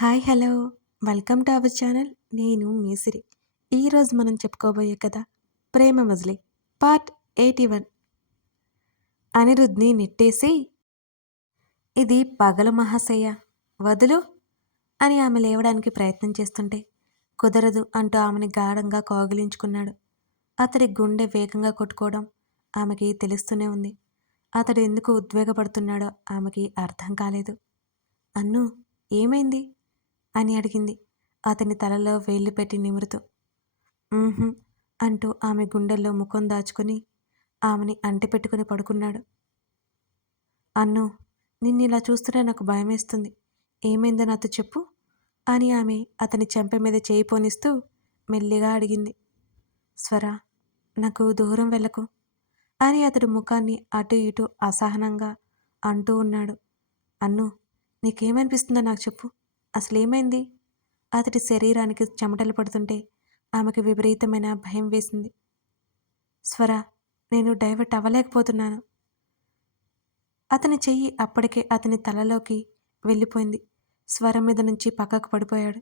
Hi hello. Welcome to our channel. నేను మీసిరి. ఈరోజు మనం చెప్పుకోబోయే కథ Prema Majili part eighty one. అనిరుద్ని నెట్టేసి ఇది పగలు మహాశయ్య వదులు అని ఆమె లేవడానికి ప్రయత్నం చేస్తుంటే కుదరదు అంటూ ఆమెని గాఢంగా కోగిలించుకున్నాడు. అతడి గుండె వేగంగా కొట్టుకోవడం ఆమెకి తెలుస్తూనే ఉంది. అతడు ఎందుకు ఉద్వేగపడుతున్నాడో ఆమెకి అర్థం కాలేదు. అన్ను ఏమైంది? అని అడిగింది. అతని తలలో వేళ్ళు పెట్టి నిమురుతూ అంటూ ఆమె గుండెల్లో ముఖం దాచుకుని ఆమెని అంటిపెట్టుకుని పడుకున్నాడు. అన్ను నిన్ను ఇలా చూస్తుంటే నాకు భయమేస్తుంది. ఏమైందో నాతో చెప్పు అని ఆమె అతని చెంప మీద చేయి పోనిస్తూ మెల్లిగా అడిగింది. స్వర నాకు దూరం వెళ్ళకు అని అతడు ముఖాన్ని అటు ఇటు అసహనంగా అంటూ ఉన్నాడు. అన్ను నీకేమనిపిస్తుందో నాకు చెప్పు అసలేమైంది? అతడి శరీరానికి చెమటలు పడుతుంటే ఆమెకు విపరీతమైన భయం వేసింది. స్వర నేను డైవర్ట్ అవ్వలేకపోతున్నాను. అతని చెయ్యి అప్పటికే అతని తలలోకి వెళ్ళిపోయింది. స్వరం మీద నుంచి పక్కకు పడిపోయాడు.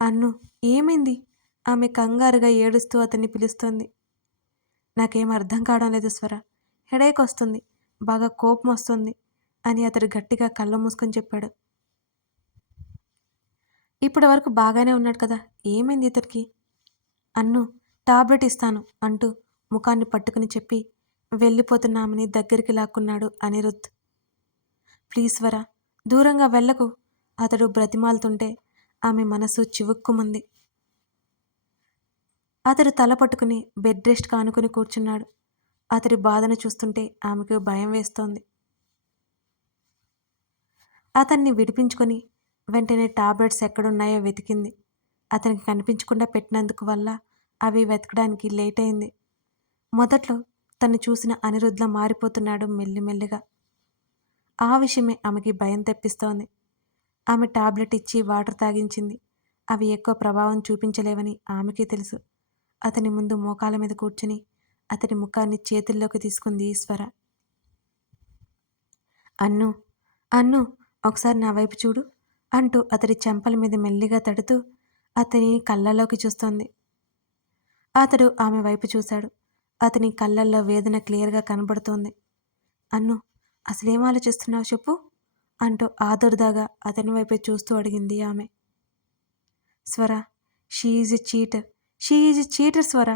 అన్ను ఏమైంది? ఆమె కంగారుగా ఏడుస్తూ అతన్ని పిలుస్తోంది. నాకేం అర్థం కావడం లేదు స్వర. హెడేక్ వస్తుంది. బాగా కోపం వస్తుంది అని అతడు గట్టిగా కళ్ళ మూసుకొని చెప్పాడు. ఇప్పటి వరకు బాగానే ఉన్నాడు కదా. ఏమైంది ఇతడికి అన్ను టాబ్లెట్ ఇస్తాను అంటూ ముఖాన్ని పట్టుకుని చెప్పి వెళ్ళిపోతున్నామని దగ్గరికి లాక్కున్నాడు అనిరుద్ ప్లీజ్ వరా దూరంగా వెళ్ళకు. అతడు బ్రతిమాలుతుంటే ఆమె మనసు చివుక్కుమంది. అతడు తల పట్టుకుని బెడ్ రెస్ట్ కానుకుని కూర్చున్నాడు. అతడి బాధను చూస్తుంటే ఆమెకు భయం వేస్తోంది. అతన్ని విడిపించుకొని వెంటనే టాబ్లెట్స్ ఎక్కడున్నాయో వెతికింది. అతనికి కనిపించకుండా పెట్టినందుకు వల్ల అవి వెతకడానికి లేట్ అయింది. మొదట్లో తను చూసిన అనిరుద్ధ్ల మారిపోతున్నాడు మెల్లిమెల్లిగా. ఆ విషయమే ఆమెకి భయం తెప్పిస్తోంది. ఆమె టాబ్లెట్ ఇచ్చి వాటర్ తాగించింది. అవి ఎక్కువ ప్రభావం చూపించలేవని ఆమెకి తెలుసు. అతని ముందు మోకాల మీద కూర్చుని అతని ముఖాన్ని చేతుల్లోకి తీసుకుంది ఈశ్వర. అన్ను అన్ను ఒకసారి నా వైపు చూడు. అంటూ అతడి చెంపల మీద మెల్లిగా తడుతూ అతని కళ్ళలోకి చూస్తోంది. అతడు ఆమె వైపు చూశాడు. అతని కళ్ళల్లో వేదన క్లియర్గా కనబడుతోంది. అన్ను అసలేం ఆలోచిస్తున్నావు చెప్పు అంటూ ఆదుర్దాగా అతని వైపే చూస్తూ అడిగింది ఆమె. Swara she is a cheater she is a cheater Swara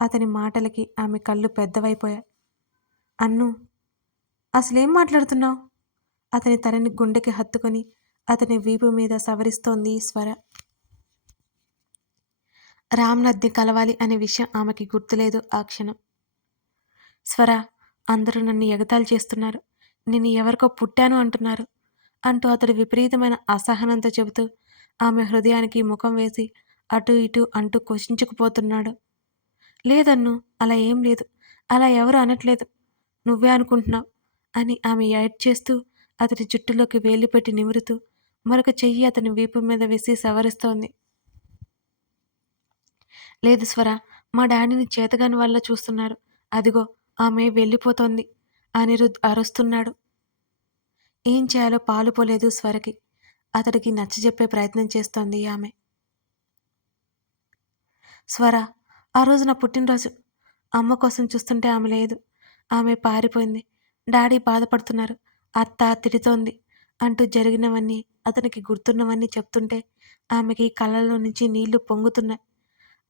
అతని మాటలకి ఆమె కళ్ళు పెద్దవైపోయాయి. అన్ను అసలేం మాట్లాడుతున్నావు? అతని తలని గుండెకి హత్తుకొని అతని వీపు మీద సవరిస్తోంది స్వర. రామ్నద్ది కలవాలి అనే విషయం ఆమెకి గుర్తులేదు ఆ క్షణం. స్వర అందరూ నన్ను ఎగతాలు చేస్తున్నారు. నేను ఎవరికో పుట్టాను అంటున్నారు అంటూ అతడు విపరీతమైన అసహనంతో చెబుతూ ఆమె హృదయానికి ముఖం వేసి అటు ఇటు అంటూ క్వశించుకుపోతున్నాడు. లేదన్ను అలా ఏం లేదు. అలా ఎవరు అనట్లేదు. నువ్వే అనుకుంటున్నావు అని ఆమె యాడ్ చేస్తూ అతడి జుట్టులోకి వేలిపెట్టి నిమురుతూ మరొక చెయ్యి అతని వీపు మీద వేసి సవరిస్తోంది. లేదు స్వర మా డాడీని చేతగాని వల్ల చూస్తున్నారు. అదిగో ఆమె వెళ్ళిపోతోంది. అనిరుద్ అరుస్తున్నాడు. ఏం చేయాలో పాలుపోలేదు స్వరకి. అతడికి నచ్చజెప్పే ప్రయత్నం చేస్తోంది ఆమె. స్వర ఆ రోజు నా పుట్టినరోజు. అమ్మ కోసం చూస్తుంటే ఆమె లేదు. ఆమె పారిపోయింది. డాడీ బాధపడుతున్నారు. అత్త తిడుతోంది అంటూ జరిగినవన్నీ అతనికి గుర్తున్నవన్నీ చెప్తుంటే ఆమెకి కళ్ళలో నుంచి నీళ్ళు పొంగుతున్నాయి.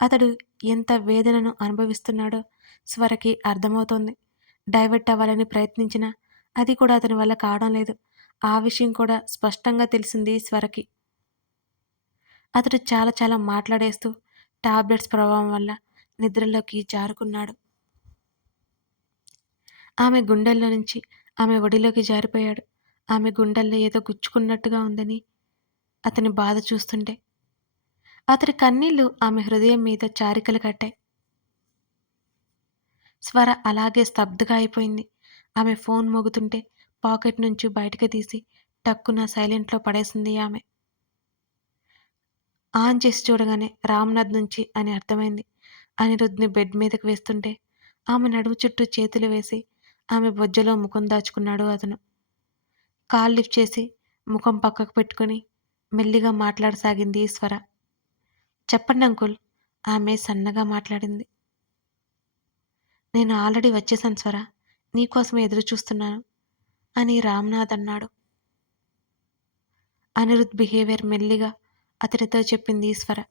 అతడు ఎంత వేదనను అనుభవిస్తున్నాడో స్వరకి అర్థమవుతోంది. డైవర్ట్ అవ్వాలని ప్రయత్నించినా అది కూడా అతని వల్ల కావడం లేదు. ఆ విషయం కూడా స్పష్టంగా తెలిసింది స్వరకి. అతడు చాలా చాలా మాట్లాడేస్తూ టాబ్లెట్స్ ప్రభావం వల్ల నిద్రలోకి జారుకున్నాడు. ఆమె గుండెల్లో నుంచి ఆమె ఒడిలోకి జారిపోయాడు. ఆమె గుండెల్లో ఏదో గుచ్చుకున్నట్టుగా ఉందని అతని బాధ చూస్తుంటే. అతడి కన్నీళ్ళు ఆమె హృదయం మీద చారికలు కట్టాయి. స్వర అలాగే స్తబ్దుగా అయిపోయింది. ఆమె ఫోన్ మోగుతుంటే పాకెట్ నుంచి బయటకు తీసి టక్కున సైలెంట్లో పడేసింది ఆమె. ఆన్ చేసి చూడగానే రామ్నాథ్ నుంచి అని అర్థమైంది. అనిరుద్ధ్ని బెడ్ మీదకి వేస్తుంటే ఆమె నడుము చుట్టూ చేతులు వేసి ఆమె బొజ్జలో ముఖం దాచుకున్నాడు అతను. కాల్ లిఫ్ట్ చేసి ముఖం పక్కకు పెట్టుకుని మెల్లిగా మాట్లాడసాగింది ఈశ్వర. చెప్పండి అంకుల్ ఆమె సన్నగా మాట్లాడింది. నేను ఆల్రెడీ వచ్చేసాను స్వర నీకోసమే ఎదురు చూస్తున్నాను అని రామ్నాథ్ అన్నాడు. అనిరుద్ బిహేవియర్ మెల్లిగా అతనితో చెప్పింది స్వర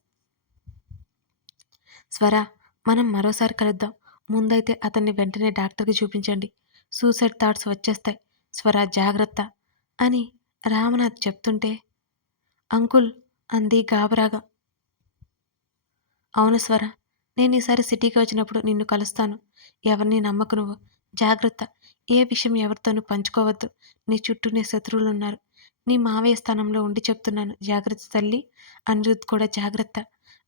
స్వర మనం మరోసారి కలుద్దాం. ముందైతే అతన్ని వెంటనే డాక్టర్కి చూపించండి. సూసైడ్ థాట్స్ వచ్చేస్తాయి. స్వర జాగ్రత్త. అని రామనాథ్ చెప్తుంటే అంకుల్ అంది గాబరాగా. అవును స్వర నేను ఈసారి సిటీకి వచ్చినప్పుడు నిన్ను కలుస్తాను. ఎవరిని నమ్మకు నువ్వు. జాగ్రత్త. ఏ విషయం ఎవరితోనూ పంచుకోవద్దు. నీ చుట్టూ నీ శత్రువులు ఉన్నారు నీ మావయ్య స్థానంలో ఉండి చెప్తున్నాను. జాగ్రత్త తల్లి. అనిరుద్ కూడా జాగ్రత్త.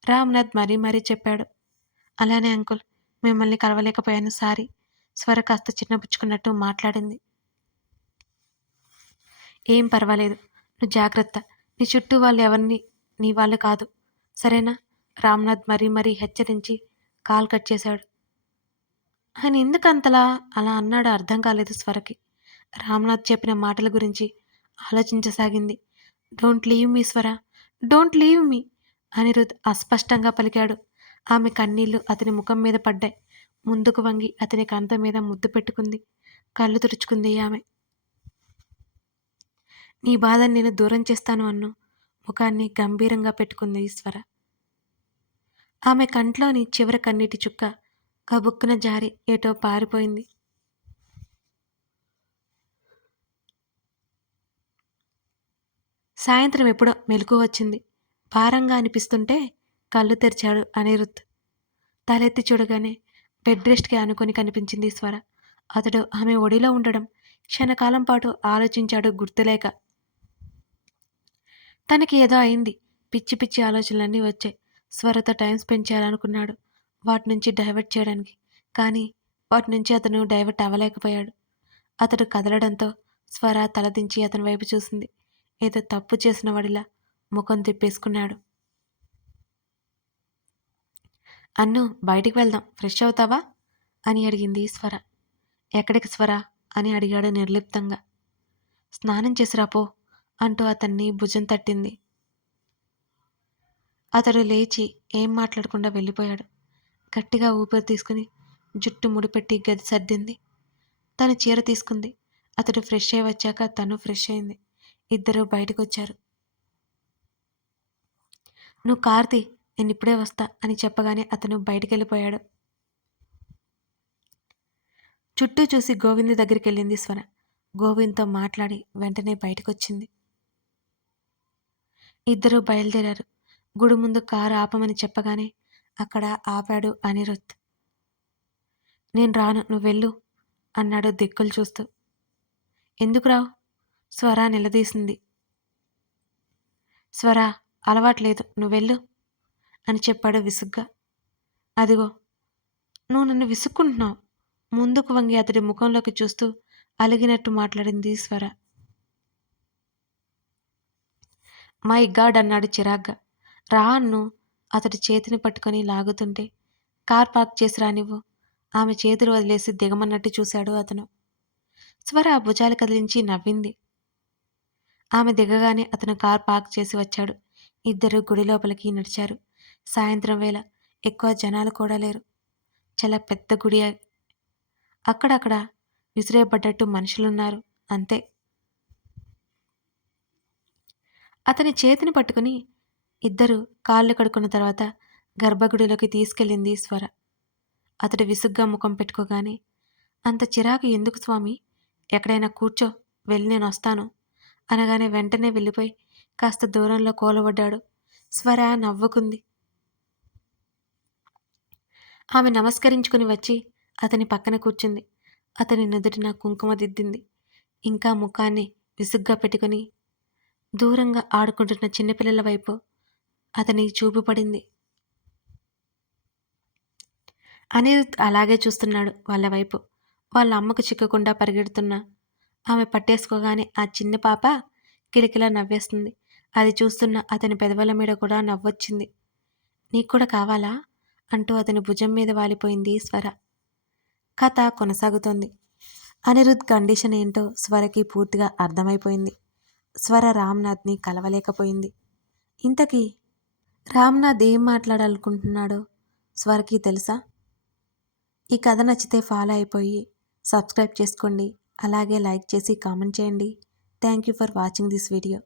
రామ్నాథ్ మరీ మరీ చెప్పాడు. అలానే అంకుల్ మిమ్మల్ని కలవలేకపోయాను. సారీ. స్వర కాస్త చిన్నపుచ్చుకున్నట్టు మాట్లాడింది. ఏం పర్వాలేదు. నువ్వు జాగ్రత్త. నీ చుట్టూ వాళ్ళు ఎవరిని నీ వాళ్ళు కాదు. సరేనా? రామ్నాథ్ మరీ మరీ హెచ్చరించి కాల్ కట్ చేశాడు. ఆయన ఎందుకు అంతలా? అలా అన్నాడో అర్థం కాలేదు స్వరకి. రామ్నాథ్ చెప్పిన మాటల గురించి ఆలోచించసాగింది. డోంట్ లీవ్ మీ స్వర. Don't leave me! అనిరుద్ అస్పష్టంగా పలికాడు. ఆమె కన్నీళ్ళు అతని ముఖం మీద పడ్డాయి. ముందుకు వంగి అతని కంత మీద ముద్దు పెట్టుకుంది. కళ్ళు తుడుచుకుంది ఆమె. నీ బాధని నేను దూరం చేస్తాను అన్ను. ముఖాన్ని గంభీరంగా పెట్టుకుంది ఈశ్వర. ఆమె కంట్లోని చివరి కన్నీటి చుక్క కబుక్కున జారి ఏటో పారిపోయింది. సాయంత్రం ఎప్పుడో మెలకు వచ్చింది. భారంగా అనిపిస్తుంటే కళ్ళు తెరిచాడు అనిరుత్ తలెత్తి చూడగానే బెడ్ రెస్ట్కి అనుకొని కనిపించింది స్వర అతడు ఆమె ఒడిలో ఉండడం క్షణకాలం పాటు ఆలోచించాడు గుర్తులేక తనకి ఏదో అయింది. పిచ్చి పిచ్చి ఆలోచనలన్నీ వచ్చాయి. స్వరతో టైం స్పెండ్ చేయాలనుకున్నాడు వాటి నుంచి డైవర్ట్ చేయడానికి. కానీ వాటి నుంచి అతను డైవర్ట్ అవ్వలేకపోయాడు. అతడు కదలడంతో స్వర తలదించి అతని వైపు చూసింది. ఏదో తప్పు చేసిన వాడిలా ముఖం తిప్పేసుకున్నాడు. అన్ను బయటికి వెళ్దాం. ఫ్రెష్ అవుతావా? అని అడిగింది స్వర. ఎక్కడికి స్వర? అని అడిగాడు నిర్లిప్తంగా. స్నానం చేసిరాపో అంటూ అతన్ని భుజం తట్టింది. అతడు లేచి ఏం మాట్లాడకుండా వెళ్ళిపోయాడు. గట్టిగా ఊపిరి తీసుకుని జుట్టు ముడిపెట్టి గది సర్దింది. తను చీర తీసుకుంది. అతడు ఫ్రెష్ అయి వచ్చాక తను ఫ్రెష్ అయింది. ఇద్దరు బయటకు వచ్చారు నువ్వు కార్తీ నేను ఇప్పుడే వస్తా అని చెప్పగానే అతను బయటికి వెళ్ళిపోయాడు చుట్టూ చూసి గోవింద్ దగ్గరికి వెళ్ళింది స్వర గోవింద్తో మాట్లాడి వెంటనే బయటకు వచ్చింది ఇద్దరూ బయలుదేరారు. గుడి ముందు కారు ఆపమని చెప్పగానే అక్కడ ఆపాడు అనిరుత్ నేను రాను నువ్వు వెళ్ళు అన్నాడు దిక్కులు చూస్తూ. ఎందుకు రావు? స్వర నిలదీసింది. స్వర అలవాట్లేదు నువ్వెళ్ళు అని చెప్పాడు విసుగ్గా. అదిగో నువ్వు నన్ను విసుక్కుంటున్నావు ముందుకు వంగి అతడి ముఖంలోకి చూస్తూ అలిగినట్టు మాట్లాడింది స్వర. మై గాడ్ అన్నాడు చిరాగ్గా. రా అన్ను. అతడి చేతిని పట్టుకొని లాగుతుంటే కార్ పార్క్ చేసి రానివ్వు ఆమె చేతులు వదిలేసి దిగమన్నట్టు చూశాడు అతను. స్వర భుజాలు కదిలించి నవ్వింది. ఆమె దిగగానే అతను కార్ పార్క్ చేసి వచ్చాడు. ఇద్దరు గుడి లోపలికి నడిచారు. సాయంత్రం వేళ ఎక్కువ జనాలు కూడా లేరు. చాలా పెద్ద గుడి అక్కడక్కడ విసిరేపడ్డట్టు మనుషులున్నారు. అంతే. అతని చేతిని పట్టుకుని ఇద్దరు కాళ్ళు కడుక్కున్న తర్వాత గర్భగుడిలోకి తీసుకెళ్ళింది స్వర. అతడు విసుగ్గా ముఖం పెట్టుకోగానే అంత చిరాకు ఎందుకు స్వామి? ఎక్కడైనా కూర్చో వెళ్ళి నేను వస్తాను. అనగానే వెంటనే వెళ్ళిపోయి కాస్త దూరంలో కూలబడ్డాడు. స్వర నవ్వుకుంది. ఆమె నమస్కరించుకుని వచ్చి అతని పక్కన కూర్చుంది. అతని నుదుటిన కుంకుమ దిద్దింది. ఇంకా ముఖాన్ని విసుగ్గా పెట్టుకుని దూరంగా ఆడుకుంటున్న చిన్నపిల్లల వైపు అతని చూపు పడింది. అనిరుద్ అలాగే చూస్తున్నాడు వాళ్ళ వైపు. వాళ్ళ అమ్మకు చిక్కకుండా పరిగెడుతున్న ఆమె పట్టేసుకోగానే ఆ చిన్న పాప కిలకిలా నవ్వేస్తుంది. అది చూస్తున్న అతని పెదవుల మీద కూడా నవ్వొచ్చింది. నీకు కూడా కావాలా? అంటూ అతని భుజం మీద వాలిపోయింది స్వర. కథ కొనసాగుతోంది. అనిరుద్ కండిషన్ ఏంటో స్వరకి పూర్తిగా అర్థమైపోయింది. స్వర రామ్నాథ్ని కలవలేకపోయింది. ఇంతకీ రామ్నాథ్ ఏం మాట్లాడాలనుకుంటున్నాడో స్వరకి తెలుసా? ఈ కథ నచ్చితే ఫాలో అయిపోయి సబ్స్క్రైబ్ చేసుకోండి. అలాగే లైక్ చేసి కామెంట్ చేయండి. Thank you for watching this video.